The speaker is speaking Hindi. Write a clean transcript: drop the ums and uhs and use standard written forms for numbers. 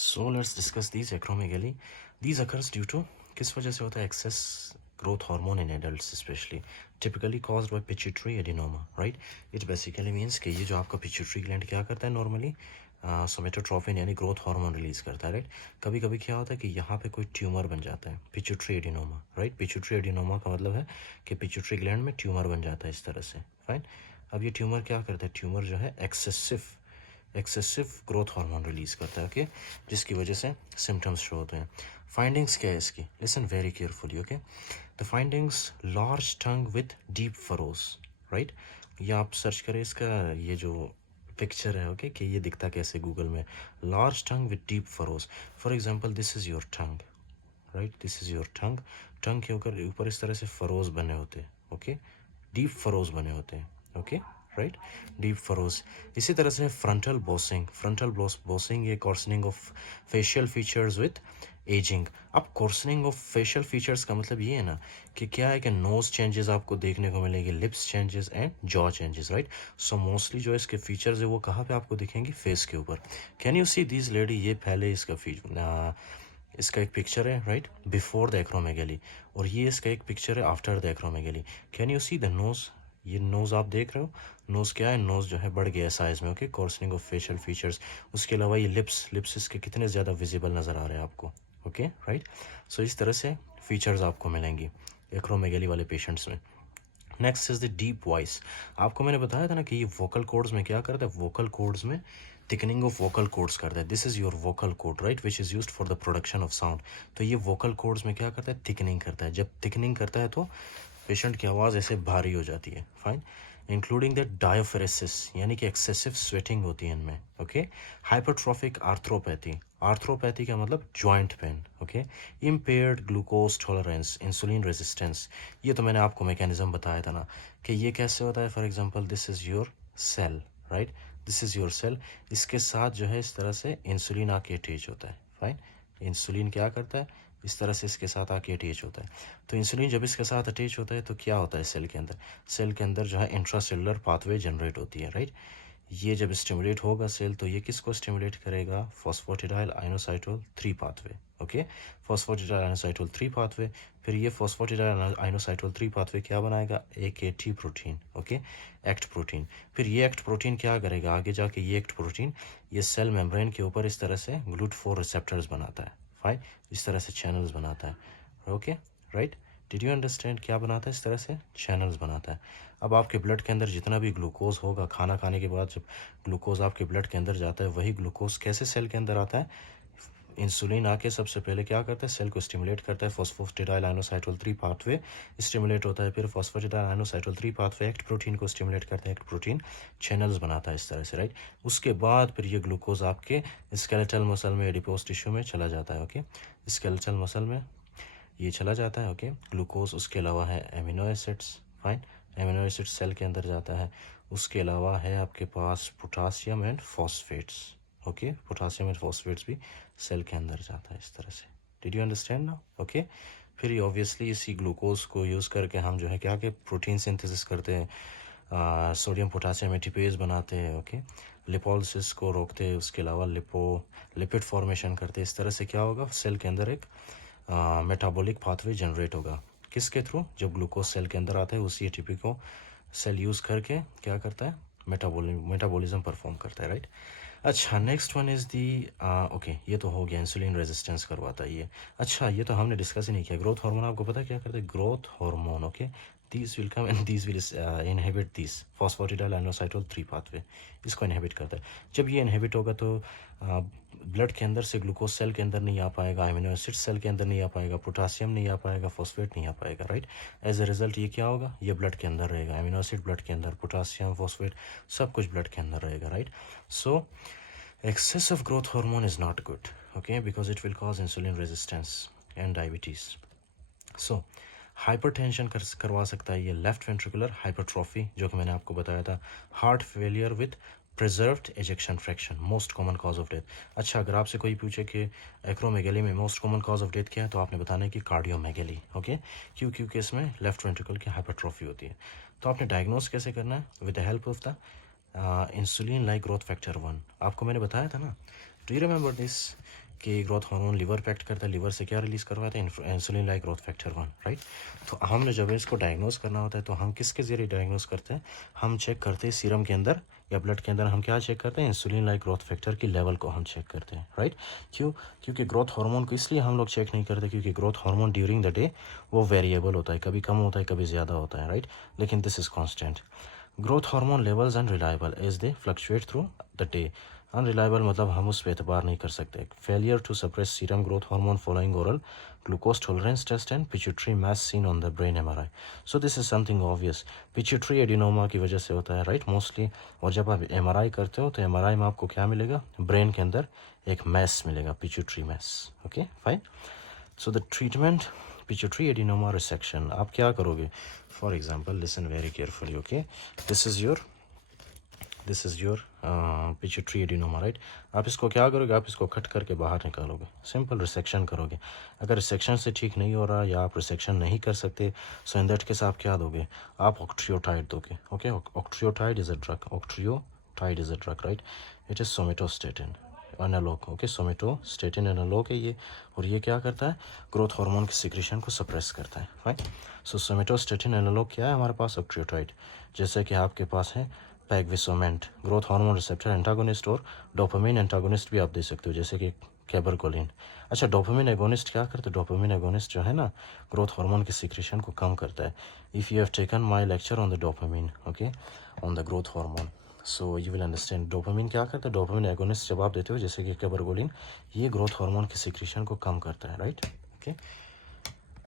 So let's discuss these acromegaly. These occurs due to किस वजह से होता है excess growth hormone in adults especially typically caused by pituitary adenoma, right? It basically means कि ये जो आपका pituitary gland क्या करता है normally सोमेटोट्रोपिन यानी ग्रोथ हार्मोन रिलीज करता है, राइट? कभी कभी क्या होता है कि यहाँ पे कोई ट्यूमर बन जाता है, pituitary adenoma, right? Pituitary adenoma का मतलब है कि पिट्यूटरी ग्लैंड में ट्यूमर बन जाता है इस तरह से, फाइन। अब ये ट्यूमर क्या करता है? ट्यूमर जो है एक्सेसिव ग्रोथ हार्मोन रिलीज करता है, ओके, जिसकी वजह से सिम्टम्स शो होते हैं। फाइंडिंग्स क्या है इसकी? Listen very carefully, okay. The findings, large tongue with deep furrows, right? ये आप सर्च करें इसका, ये जो पिक्चर है, ओके, कि ये दिखता कैसे गूगल में। Large tongue with deep furrows, for example this is your tongue, right? This is your tongue. Tongue के ऊपर इस तरह से फरोज बने होते हैं, ओके, डीप फरोज बने होते हैं, ओके, राइट? Deep furrows. इसी तरह से फ्रंटल बोसिंग, ये coarsening of facial features with aging. अब कोर्सनिंग ऑफ फेशियल फीचर्स का मतलब ये है ना कि क्या है कि नोज चेंजेस आपको देखने को मिलेंगे, lips changes and jaw changes, right? So mostly जो इसके फीचर्स है वो कहाँ पे आपको दिखेंगे? फेस के ऊपर। Can you see this lady? ये पहले इसका एक पिक्चर है, राइट, बिफोर द एक्रोमेगेली, और ये इसका एक पिक्चर है after the acromegaly. Can you see the nose? ये नोज़ आप देख रहे हो, नोज़ क्या है? नोज़ जो है बढ़ गया है साइज़ में, ओके, कोर्सनिंग ऑफ फेशियल फीचर्स। उसके अलावा ये लिप्स इसके कितने ज़्यादा विजिबल नज़र आ रहे हैं आपको, ओके, राइट? सो इस तरह से फीचर्स आपको मिलेंगी एक्रोमेगेली वाले पेशेंट्स में। Next is the deep voice. आपको मैंने बताया था ना कि ये वोकल कॉर्ड्स में क्या करता है? वोकल कॉर्ड्स में थिकनिंग ऑफ वोकल कॉर्ड्स करता है। This is your vocal cord, right, which is used for the production of sound. तो ये वोकल कॉर्ड्स में क्या करता है? थिकनिंग करता है। जब थिकनिंग करता है तो पेशेंट की आवाज़ ऐसे भारी हो जाती है, फाइन। इंक्लूडिंग द डायोफेरेसिस, यानी कि एक्सेसिव स्वेटिंग होती है इनमें, ओके। हाइपरट्रॉफिक आर्थ्रोपैथी, आर्थ्रोपैथी का मतलब joint pain, okay. Impaired glucose tolerance, insulin resistance. ये तो मैंने आपको मैकेनिज्म बताया था ना कि ये कैसे होता है। For example this is your cell, right, this is your cell. इसके साथ जो है इस तरह से इंसुलिन आके अटैच होता है, फाइन। इंसुलिन क्या करता है? इस तरह से इसके साथ आके अटैच होता है। तो इंसुलिन जब इसके साथ अटैच होता है तो क्या होता है सेल के अंदर? सेल के अंदर जो है इंट्रासेलुलर पाथवे जनरेट होती है, राइट? ये जब स्टिमुलेट होगा सेल तो ये किसको स्टिमुलेट करेगा? फॉस्फोटिडाइल आइनोसाइटोल 3 पाथवे, ओके, फॉस्फोटिडाइल आइनोसाइटोल 3 पाथवे। फिर ये फॉस्फोटिडाइल आइनोसाइटोल 3 पाथवे क्या बनाएगा? एक eighty protein, okay, act protein. फिर ये एक्ट प्रोटीन क्या करेगा आगे जाके? ये एक्ट प्रोटीन ये सेल मेम्ब्रेन के ऊपर इस तरह से GLUT4 रिसेप्टर्स बनाता है, फाइन, इस तरह से चैनल्स बनाता है, okay, right? Did you understand? क्या बनाता है? इस तरह से चैनल्स बनाता है। अब आपके ब्लड के अंदर जितना भी ग्लूकोज होगा, खाना खाने के बाद जब ग्लूकोज आपके ब्लड के अंदर जाता है, वही ग्लूकोज कैसे सेल के अंदर आता है? इंसुलिन आके सबसे पहले क्या करता है? सेल को स्टिमुलेट करता है, फॉस्फोस्टिडाइल आइनोसाइटोल 3 पाथवे स्टिमुलेट होता है। फिर फॉस्फोस्टिडाइल आइनोसाइटोल 3 पाथवे एक्ट प्रोटीन को स्टिमुलेट करता है, एक्ट प्रोटीन चैनल्स बनाता है इस तरह से, राइट? उसके बाद फिर ये ग्लूकोज आपके स्केलेटल मसल में, एडिपोज टिश्यू में चला जाता है, ओके, स्केलेटल मसल में ये चला जाता है, ओके, ग्लूकोज। उसके अलावा है amino acids, fine, amino acids cell के अंदर जाता है। उसके अलावा है आपके पास potassium and phosphates, okay, potassium and phosphates भी सेल के अंदर जाता है इस तरह से। Did you understand now? Okay. फिर ये ऑब्वियसली इसी ग्लूकोज को यूज़ करके हम जो है क्या कि प्रोटीन सिंथेसिस करते हैं, सोडियम पोटासियम एटीपेज बनाते हैं, ओके, लिपोलिसिस को रोकते हैं। उसके अलावा लिपिड फॉर्मेशन करते हैं। इस तरह से क्या होगा? सेल के अंदर एक मेटाबॉलिक पाथवे जनरेट होगा। किसके थ्रू? जब ग्लूकोज सेल के अंदर आता है उसी एटीपी को सेल यूज़ करके क्या करता है? मेटाबॉलिज्म परफॉर्म करता है, राइट? अच्छा, next one is the, okay, ये तो हो गया, इंसुलिन रेजिस्टेंस करवाता है ये। अच्छा, ये तो हमने डिस्कस ही नहीं किया। ग्रोथ हार्मोन आपको पता है क्या करते हैं? Growth hormone, okay, these will come and these will inhibit these phosphatidylinositol 3 pathway, इसको इनहिबिट करता है। जब ये इनहिबिट होगा तो ब्लड के अंदर से ग्लूकोज सेल के अंदर नहीं आ पाएगा, अमीनो एसिड सेल के अंदर नहीं आ पाएगा, पोटासियम नहीं आ पाएगा, फॉस्फेट नहीं आ पाएगा, राइट? एज ए रिजल्ट ये क्या होगा? ये ब्लड के अंदर रहेगा, अमीनो एसिड ब्लड के अंदर, पोटासियम, फॉस्फेट सब कुछ ब्लड के अंदर रहेगा, right? So excessive growth hormone is not good, okay, because it will cause insulin resistance and diabetes. So hypertension करवा सकता है ये, लेफ्ट वेंट्रिकुलर हाइपरट्रॉफी जो कि मैंने आपको बताया था, heart failure with preserved ejection fraction, most common cause of death. अच्छा, अगर आपसे कोई पूछे कि एक्रोमेगेली में most common cause of death क्या है, तो आपने बताना है कि कार्डियोमेगेली, ओके, क्योंकि इसमें लेफ्ट वेंट्रिकल की हाइपरट्रॉफी होती है। तो आपने डायग्नोस कैसे करना है? With the help of the insulin like growth factor 1। आपको मैंने बताया था ना, डू यू रिमेंबर दिस? कि ग्रोथ हार्मोन लिवर पे एक्ट करता है, लिवर से क्या रिलीज़ करवाता है, insulin like growth factor 1, right. तो हमने जब इसको डायग्नोस करना होता है तो हम किसके ज़रिए डायग्नोस करते हैं, हम चेक करते हैं सीरम के अंदर या ब्लड के अंदर, हम क्या चेक करते हैं, इंसुलिन लाइक ग्रोथ फैक्टर की लेवल को हम चेक करते हैं, राइट। क्यों? क्योंकि ग्रोथ हार्मोन को इसलिए हम लोग चेक नहीं करते क्योंकि growth hormone during the day वो वेरिएबल होता है, कभी कम होता है कभी ज़्यादा होता है, राइट, लेकिन this is constant. Growth hormone levels unreliable as they fluctuate through the day. Unreliable मतलब हम उस पर एतबार नहीं कर सकते। Failure to suppress serum growth hormone following oral glucose tolerance test and pituitary mass seen on the brain MRI. So this is something obvious, pituitary adenoma की वजह से होता है, राइट, मोस्टली। और जब आप एमआरआई करते हो तो एमआरआई में आपको क्या मिलेगा, ब्रेन के अंदर एक मैस मिलेगा, pituitary mass, okay fine. So the treatment pituitary adenoma resection, आप क्या करोगे, for example listen very carefully, okay, this is your pituitary adenoma, right. आप इसको क्या करोगे, आप इसको कट करके बाहर निकालोगे, सिंपल रिसेक्शन करोगे। अगर रिसेक्शन से ठीक नहीं हो रहा या आप रिसेक्शन नहीं कर सकते, सो इन दैट केस आप क्या दोगे, आप ऑक्ट्रियोटाइड दोगे, okay. Octreotide is a drug, right, it is somatostatin analog, okay, somatostatin analog है ये, और ये क्या करता है, ग्रोथ हार्मोन की सिक्रेशन को सप्रेस करता है, फाइन। सो सोमेटोस्टेटिन एनालॉग क्या है हमारे पास, ऑक्ट्रियोटाइड। जैसे कि आपके पास है पैगविसोमेंट, ग्रोथ हार्मोन रिसेप्टर एंटागोनिस्ट, और डोपामिन एंटागोनिस्ट भी आप दे सकते हो, जैसे कि कैबरकोलिन। अच्छा, डोपामिन एगोनिस्ट क्या करते हैं, डोपामिन एगोनिस्ट जो है ना, ग्रोथ हार्मोन की सिक्रेशन को कम करता है। If you have taken my lecture on the dopamine, okay, on the growth hormone, so you will understand dopamine क्या करता है। डोपामिन एगोनिस्ट जब आप देते हो, जैसे कि कैबरकोलिन, ये ग्रोथ हार्मोन की सिक्रेशन को कम करता है, राइट, ओके।